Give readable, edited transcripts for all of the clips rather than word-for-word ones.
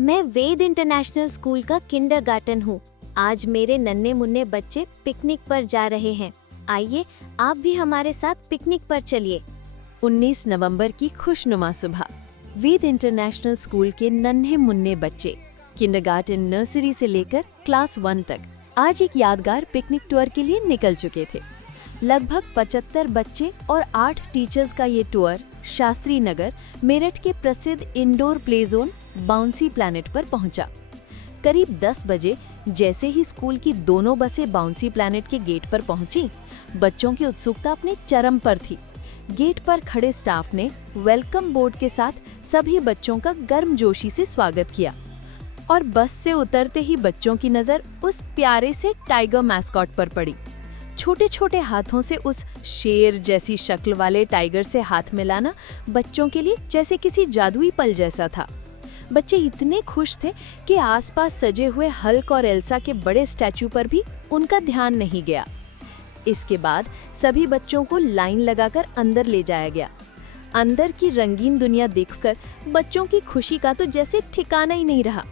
मैं वेद international school का kindergarten हूँ। आज मेरे नन्हे मुन्ने बच्चे पिकनिक पर जा रहे हैं। आइए आप भी हमारे साथ पिकनिक पर चलिए। 19 नवंबर की खुशनुमा सुबह वेद इंटरनेशनल स्कूल के नन्हे मुन्ने बच्चे किंडरगार्टन नर्सरी से लेकर क्लास 1 तक आज एक यादगार पिकनिक टूर के लिए निकल चुके थे। लगभग 75 बच्चे और 8 टीचर्स का ये टूर शास्त्री नगर मेरठ के प्रसिद्ध indoor play zone bouncy planet पर पहुंचा। करीब 10 बजे जैसे ही स्कूल की दोनों बसें बाउंसी प्लैनेट के गेट पर पहुंची, बच्चों की उत्सुकता अपने चरम पर थी। गेट पर खड़े स्टाफ ने वेलकम बोर्ड के साथ सभी बच्चों का गर्मजोशी से स्वागत किया और बस से उतरते ही बच्चों की नजर उस प्यारे से टाइगर मैस्कॉट पर पड़ी। छोटे छोटे हाथों से उस शेर जैसी शक्ल वाले टाइगर से हाथ मिलाना बच्चों के लिए जैसे किसी जादुई पल जैसा था। बच्चे इतने खुश थे कि आसपास सजे हुए हल्क और एल्सा के बड़े स्टैचू पर भी उनका ध्यान नहीं गया। इसके बाद सभी बच्चों को लाइन लगाकर अंदर ले जाया गया। अंदर की रंगीन दुनिया देखकर बच्चों की खुशी का तो जैसे ठिकाना ही नहीं रहा।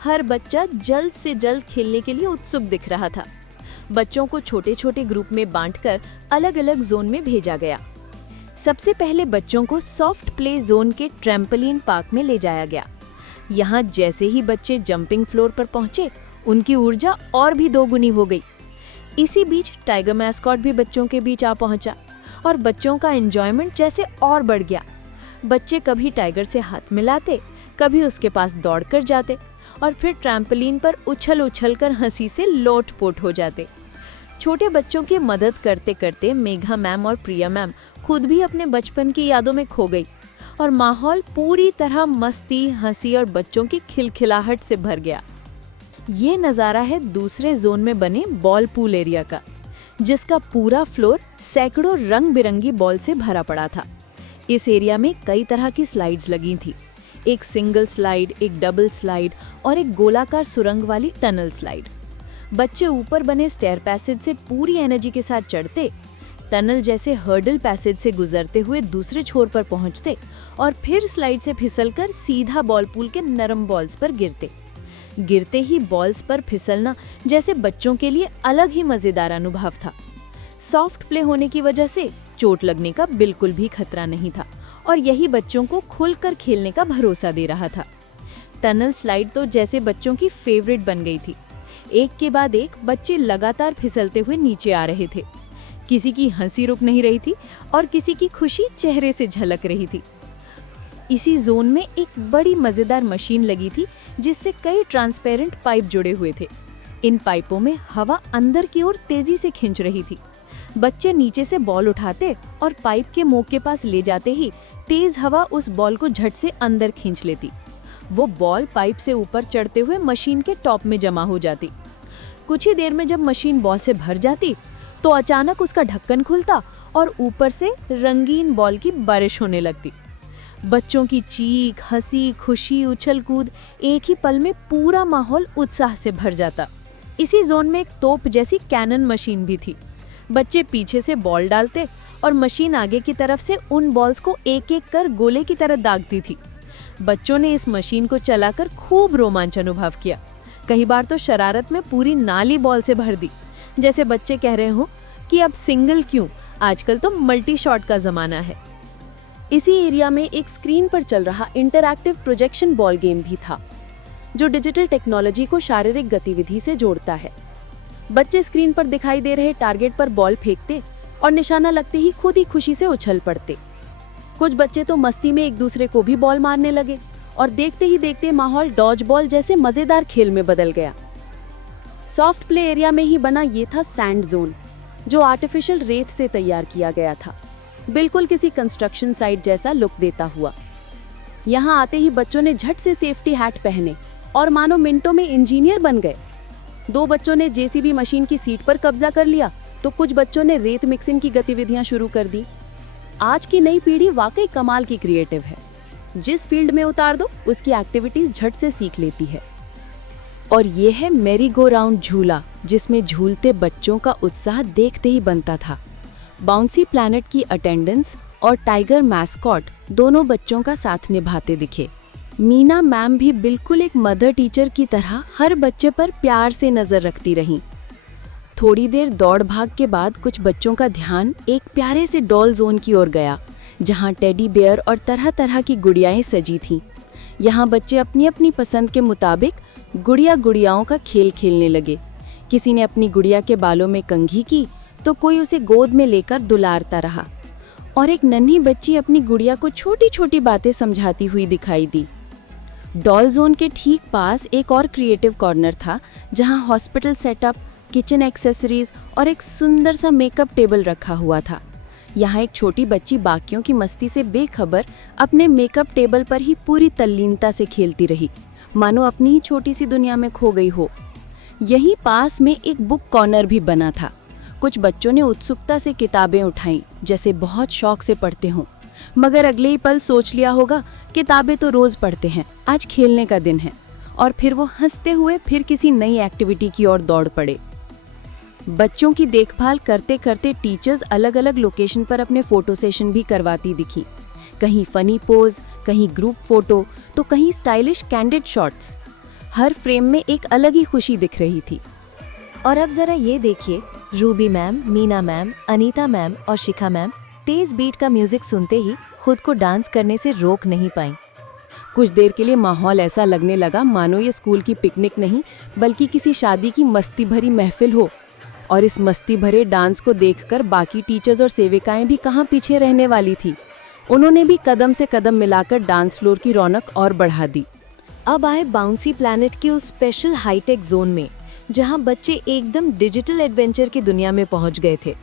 हर बच्चा जल्द से जल्द खेलने के लिए उत्सुक दिख रहा था। बच्चों को छोटे छोटे ग्रुप में बांटकर अलग अलग जोन में भेजा गया। सबसे पहले बच्चों को सॉफ्ट प्ले जोन के ट्रैम्पोलिन पार्क में ले जाया गया। यहाँ जैसे ही बच्चे जंपिंग फ्लोर पर पहुंचे, उनकी ऊर्जा और भी दोगुनी हो गई। इसी बीच टाइगर मैस्कॉट भी बच्चों के बीच आ पहुंचा और बच्चों का एंजॉयमेंट जैसे और बढ़ गया। बच्चे कभी टाइगर से हाथ मिलाते, कभी उसके पास दौड़कर जाते और फिर ट्रैम्पोलिन पर उछल उछल कर हंसी से लोटपोट हो जाते। छोटे बच्चों की मदद करते करते मेघा मैम और प्रिया मैम खुद भी अपने बचपन की यादों में खो गई और माहौल पूरी तरह मस्ती, हंसी और बच्चों की खिलखिलाहट से भर गया। ये नज़ारा है दूसरे जोन में बने बॉल पूल एरिया का, जिसका पूरा फ्लोर सैकड़ों रंग बिरंगी बॉल से भरा पड़ा था। इस एरिया में कई तरह की स्लाइड्स लगी थी। एक सिंगल स्लाइड, एक डबल स्लाइड और एक गोलाकार सुरंग वाली टनल स्लाइड। बच्चे ऊपर बने स्टेयर पैसेज से पूरी एनर्जी के साथ चढ़ते, टनल जैसे हर्डल पैसेज से गुजरते हुए दूसरे छोर पर पहुंचते और फिर स्लाइड से फिसलकर सीधा बॉल पूल के नरम बॉल्स पर गिरते। गिरते ही बॉल्स पर फिसलना जैसे बच्चों के लिए अलग ही मजेदार अनुभव था। सॉफ्ट प्ले होने की वजह से चोट लगने का बिल्कुल भी खतरा नहीं था और यही बच्चों को खुलकर खेलने का भरोसा दे रहा था। टनल स्लाइड तो जैसे बच्चों की फेवरेट बन गई थी। एक के बाद एक बच्चे लगातार फिसलते हुए नीचे आ रहे थे। किसी की हंसी रुक नहीं रही थी और किसी की खुशी चेहरे से झलक रही थी। इसी जोन में एक बड़ी मजेदार मशीन लगी थी जिससे कई ट्रांसपेरेंट पाइप जुड़े हुए थे। इन पाइपों में हवा अंदर की ओर तेजी से खींच रही थी। बच्चे नीचे से बॉल उठाते और पाइप के मुंह के पास ले जाते ही तेज हवा उस बॉल को झट से अंदर खींच लेती। वो बॉल पाइप से ऊपर चढ़ते हुए मशीन के टॉप में जमा हो जाती। कुछ ही देर में जब मशीन बॉल से भर जाती तो अचानक उसका ढक्कन खुलता और ऊपर से रंगीन बॉल की बारिश होने लगती। बच्चों की चीख, हंसी, खुशी, उछल कूद, एक ही पल में पूरा माहौल उत्साह से भर जाता। इसी जोन में एक तोप जैसी कैनन मशीन भी थी। बच्चे पीछे से बॉल डालते और मशीन आगे की तरफ से उन बॉल्स को एक एक कर गोले की तरह दागती थी। बच्चों ने इस मशीन को चलाकर खूब रोमांच अनुभव किया। कई बार तो शरारत में पूरी नाली बॉल से भर दी, जैसे बच्चे कह रहे हो कि अब सिंगल क्यों, आजकल तो मल्टी शॉट का जमाना है। इसी एरिया में एक स्क्रीन पर चल रहा इंटरैक्टिव प्रोजेक्शन बॉल गेम भी था, जो डिजिटल टेक्नोलॉजी को शारीरिक गतिविधि से जोड़ता है। बच्चे स्क्रीन पर दिखाई दे रहे टारगेट पर बॉल फेंकते और निशाना लगते ही खुद ही खुशी से उछल पड़ते। कुछ बच्चे तो मस्ती में एक दूसरे को भी बॉल मारने लगे और देखते ही देखते माहौल डॉज बॉल जैसे मजेदार खेल में बदल गया। सॉफ्ट प्ले एरिया में ही बना ये था सैंड जोन, जो आर्टिफिशियल रेत से तैयार किया गया था, बिल्कुल किसी कंस्ट्रक्शन साइट जैसा लुक देता हुआ। यहाँ आते ही बच्चों ने झट से सेफ्टी हैट पहने और मानो मिनटों में इंजीनियर बन गए। 2 बच्चों ने जेसीबी मशीन की सीट पर कब्जा कर लिया तो कुछ बच्चों ने रेत मिक्सिंग की गतिविधियां शुरू कर दी। आज की नई पीढ़ी वाकई कमाल की क्रिएटिव है। जिस फील्ड में उतार दो उसकी एक्टिविटीज झट से सीख लेती है। और ये है मैरी गो राउंड झूला, जिसमें झूलते बच्चों का उत्साह देखते ही बनता था। बाउंसी प्लैनेट की अटेंडेंस और टाइगर मैस्कॉट दोनों बच्चों का साथ निभाते दिखे। मीना मैम भी बिल्कुल एक मदर टीचर की तरह हर बच्चे पर प्यार से नजर रखती रहीं। थोड़ी देर दौड़ भाग के बाद कुछ बच्चों का ध्यान एक प्यारे से डॉल जोन की ओर गया, जहां टेडी बेयर और तरह तरह की गुड़ियाएं सजी थीं। यहाँ बच्चे अपनी अपनी पसंद के मुताबिक गुड़ियाओं का खेल खेलने लगे। किसी ने अपनी गुड़िया के बालों में कंघी की तो कोई उसे गोद में लेकर दुलारता रहा, और एक नन्ही बच्ची अपनी गुड़िया को छोटी छोटी बातें समझाती हुई दिखाई दी। डॉल जोन के ठीक पास एक और क्रिएटिव कॉर्नर था, जहां हॉस्पिटल सेटअप, किचन एक्सेसरीज और एक सुंदर सा मेकअप टेबल रखा हुआ था। यहाँ एक छोटी बच्ची बाकियों की मस्ती से बेखबर अपने मेकअप टेबल पर ही पूरी तल्लीनता से खेलती रही, मानो अपनी ही छोटी सी दुनिया में खो गई हो। यहीं पास में एक बुक कॉर्नर भी बना था। कुछ बच्चों ने उत्सुकता से किताबें उठाईं, जैसे बहुत शौक से पढ़ते हों, मगर अगले ही पल सोच लिया होगा किताबें तो रोज पढ़ते हैं, आज खेलने का दिन है, और फिर वो हंसते हुए फिर किसी नई एक्टिविटी की ओर दौड़ पड़े। बच्चों की देखभाल करते करते टीचर्स अलग अलग लोकेशन पर अपने फोटो सेशन भी करवाती दिखी। कहीं फनी पोज, कहीं ग्रुप फोटो, तो कहीं स्टाइलिश कैंडिड शॉट्स। हर फ्रेम में एक अलग ही खुशी दिख रही थी। और अब जरा ये देखिए, Ruby ma'am, Meena ma'am, Anita ma'am और शिखा मैम तेज बीट का म्यूजिक सुनते ही खुद को डांस करने से रोक नहीं पाई। कुछ देर के लिए माहौल ऐसा लगने लगा मानो ये स्कूल की पिकनिक नहीं बल्कि किसी शादी की मस्ती भरी महफिल हो। और इस मस्ती भरे डांस को देखकर बाकी टीचर्स और सेविकाएं भी कहाँ पीछे रहने वाली थी। उन्होंने भी कदम से कदम मिलाकर डांस फ्लोर की रौनक और बढ़ा दी। अब आए बाउंसी प्लैनेट के उस स्पेशल हाईटेक जोन में, जहां बच्चे एकदम डिजिटल एडवेंचर की दुनिया में पहुंच गए थे।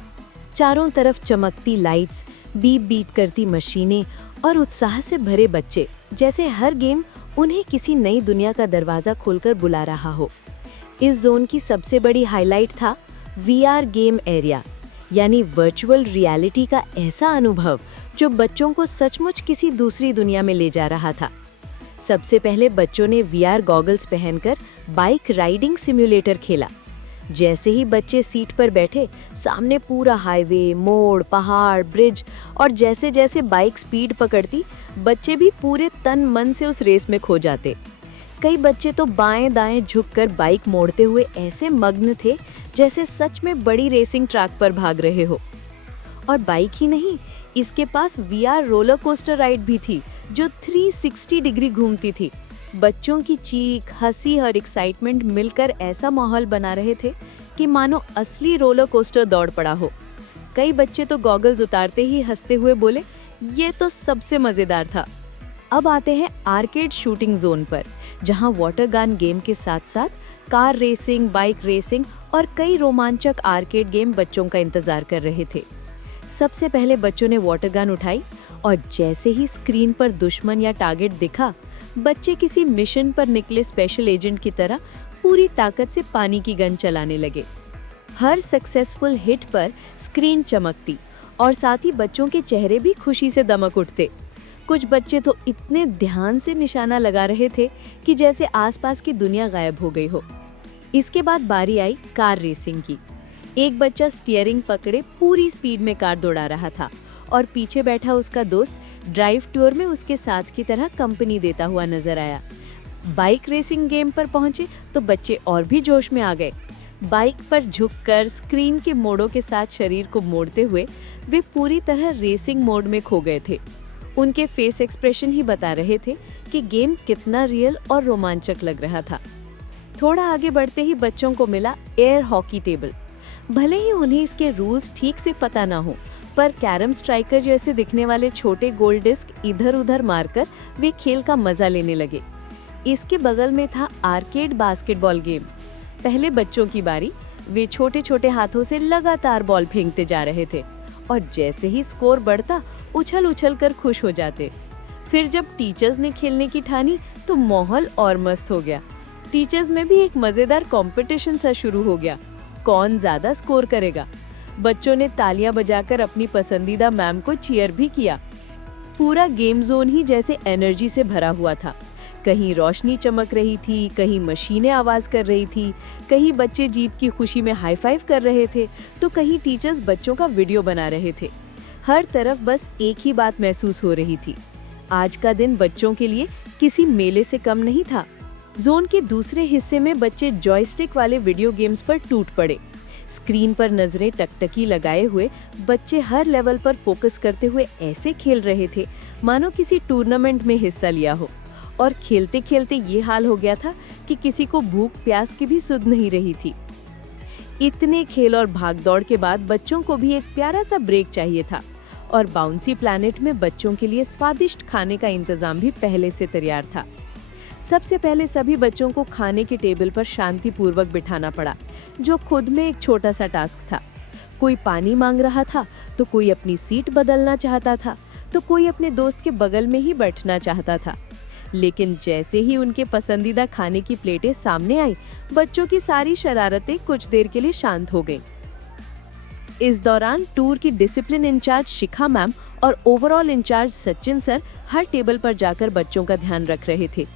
चारों तरफ चमकती लाइट्स, बीप बीप करती मशीनें और उत्साह से भरे बच्चे, जैसे हर गेम उन्हें किसी नई दुनिया का दरवाजा खोलकर बुला रहा हो। इस जोन की सबसे बड़ी हाईलाइट था VR गेम एरिया, यानी वर्चुअल रियलिटी का ऐसा अनुभव जो बच्चों को सचमुच किसी दूसरी दुनिया में ले जा रहा था। सबसे पहले बच्चों ने VR गॉगल्स पहनकर बाइक राइडिंग सिम्युलेटर खेला। जैसे ही बच्चे सीट पर बैठे, सामने पूरा हाईवे, मोड़, पहाड़, ब्रिज, और जैसे जैसे बाइक स्पीड पकड़ती, बच्चे भी पूरे तन मन से उस रेस में खो जाते। कई बच्चे तो बाएं दाएं झुककर बाइक मोड़ते हुए ऐसे मग्न थे जैसे सच में बड़ी रेसिंग ट्रैक पर भाग रहे हो। और बाइक ही नहीं, इसके पास VR रोलर कोस्टर राइड भी थी जो 360 डिग्री घूमती थी। बच्चों की चीख, हंसी और एक्साइटमेंट मिलकर ऐसा माहौल बना रहे थे कि मानो असली रोलर कोस्टर दौड़ पड़ा हो। कई बच्चे तो गॉगल्स उतारते ही हंसते हुए बोले, ये तो सबसे मजेदार था। अब आते हैं आर्केड शूटिंग जोन पर, जहां वाटर गन गेम के साथ साथ कार रेसिंग, बाइक रेसिंग और कई रोमांचक आर्केड गेम बच्चों का इंतजार कर रहे थे। सबसे पहले बच्चों ने वाटर गन उठाई और जैसे ही स्क्रीन पर दुश्मन या टारगेट दिखा, बच्चे किसी मिशन पर निकले स्पेशल एजेंट की तरह पूरी ताकत से पानी की गन चलाने लगे। हर सक्सेसफुल हिट पर स्क्रीन चमकती और साथ ही बच्चों के चेहरे भी खुशी से दमक उठते। कुछ बच्चे तो इतने ध्यान से निशाना लगा रहे थे कि जैसे आसपास की दुनिया गायब हो गई हो। इसके बाद बारी आई कार रेसिंग की। एक बच्चा स्टीयरिंग पकड़े पूरी स्पीड में कार दौड़ा रहा था और पीछे बैठा उसका दोस्त ड्राइव टूर में उसके साथ की तरह कंपनी देता हुआ नजर आया। बाइक रेसिंग गेम पर पहुंचे तो बच्चे और भी जोश में आ गए। बाइक पर झुककर स्क्रीन के मोड़ों के साथ शरीर को मोड़ते हुए वे पूरी तरह रेसिंग मोड में खो गए थे। उनके फेस एक्सप्रेशन ही बता रहे थे कि गेम कितना रियल और रोमांचक लग रहा था। थोड़ा आगे बढ़ते ही बच्चों को मिला एयर हॉकी टेबल। भले ही उन्हें इसके रूल्स ठीक से पता ना हो, पर कैरम स्ट्राइकर जैसे दिखने वाले छोटे गोल डिस्क इधर उधर मारकर वे खेल का मजा लेने लगे। इसके बगल में था आर्केड बास्केटबॉल गेम। पहले बच्चों की बारी, वे छोटे छोटे हाथों से लगातार बॉल फेंकते जा रहे थे और जैसे ही स्कोर बढ़ता उछल उछल कर खुश हो जाते। फिर जब टीचर्स ने खेलने की ठानी तो माहौल और मस्त हो गया। टीचर्स में भी एक मजेदार कंपटीशन सा शुरू हो गया, कौन ज्यादा स्कोर करेगा। बच्चों ने तालियां बजाकर अपनी पसंदीदा मैम को चीयर भी किया। पूरा गेम जोन ही जैसे एनर्जी से भरा हुआ था। कहीं रोशनी चमक रही थी, कहीं मशीनें आवाज कर रही थी, कहीं बच्चे जीत की खुशी में हाई फाइव कर रहे थे, तो कहीं टीचर्स बच्चों का वीडियो बना रहे थे। हर तरफ बस एक ही बात महसूस हो रही थी, आज का दिन बच्चों के लिए किसी मेले से कम नहीं था। जोन के दूसरे हिस्से में बच्चे जॉयस्टिक वाले वीडियो गेम्स पर टूट पड़े। स्क्रीन पर नजरें टकटकी लगाए हुए बच्चे हर लेवल पर फोकस करते हुए ऐसे खेल रहे थे मानो किसी टूर्नामेंट में हिस्सा लिया हो। और खेलते खेलते ये हाल हो गया था कि किसी को भूख प्यास की भी सुध नहीं रही थी। इतने खेल और भागदौड़ के बाद बच्चों को भी एक प्यारा सा ब्रेक चाहिए था और बाउंसी प्लैनेट में बच्चों के लिए स्वादिष्ट खाने का इंतजाम भी पहले से तैयार था। सबसे पहले सभी बच्चों को खाने के टेबल पर शांतिपूर्वक बिठाना पड़ा, जो खुद में एक छोटा सा टास्क था। कोई पानी मांग रहा था तो कोई अपनी सीट बदलना चाहता था तो कोई अपने दोस्त के बगल में ही बैठना चाहता था। लेकिन जैसे ही उनके पसंदीदा खाने की प्लेटें सामने आई, बच्चों की सारी शरारतें कुछ देर के लिए शांत हो गईं। इस दौरान टूर की डिसिप्लिन इंचार्ज शिखा मैम और ओवरऑल इंचार्ज सचिन सर हर टेबल पर जाकर बच्चों का ध्यान रख रहे थे।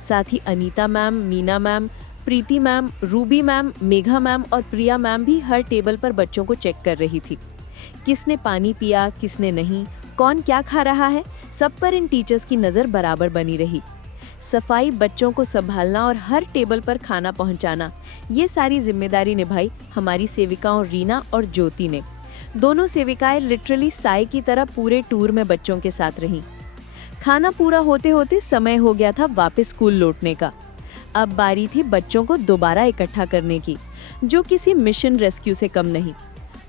साथ ही Anita ma'am, Meena ma'am, Preeti ma'am, Ruby ma'am, Megha ma'am और प्रिया मैम भी हर टेबल पर बच्चों को चेक कर रही थी। किसने पानी पिया, किसने नहीं, कौन क्या खा रहा है, सब पर इन टीचर्स की नज़र बराबर बनी रही। सफाई, बच्चों को संभालना और हर टेबल पर खाना पहुंचाना, ये सारी जिम्मेदारी निभाई हमारी सेविकाओं रीना और ज्योति ने। दोनों सेविकाएं लिटरली साई की तरह पूरे टूर में बच्चों के साथ रहीं। खाना पूरा होते होते समय हो गया था वापस स्कूल लौटने का। अब बारी थी बच्चों को दोबारा इकट्ठा करने की, जो किसी मिशन रेस्क्यू से कम नहीं।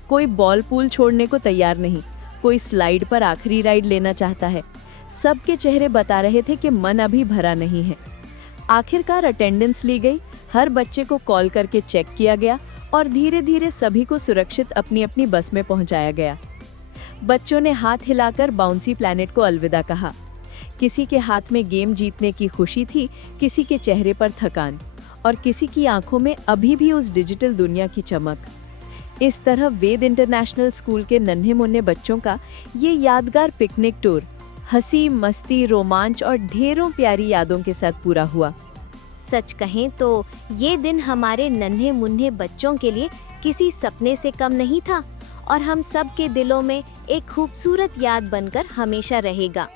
कोई बॉल पूल छोड़ने को तैयार नहीं, कोई स्लाइड पर आखिरी राइड लेना चाहता है। सबके चेहरे बता रहे थे कि मन अभी भरा नहीं है। आखिरकार अटेंडेंस ली गई, हर बच्चे को कॉल करके चेक किया गया और धीरे धीरे सभी को सुरक्षित अपनी अपनी बस में पहुंचाया गया। बच्चों ने हाथ हिलाकर बाउंसी प्लैनेट को अलविदा कहा। किसी के हाथ में गेम जीतने की खुशी थी, किसी के चेहरे पर थकान और किसी की आंखों में अभी भी उस डिजिटल दुनिया की चमक। इस तरह वेद इंटरनेशनल स्कूल के नन्हे मुन्ने बच्चों का ये यादगार पिकनिक टूर हंसी, मस्ती, रोमांच और ढेरों प्यारी यादों के साथ पूरा हुआ। सच कहें तो ये दिन हमारे नन्हे मुन्ने बच्चों के लिए किसी सपने से कम नहीं था और हम सब के दिलों में एक खूबसूरत याद बनकर हमेशा रहेगा।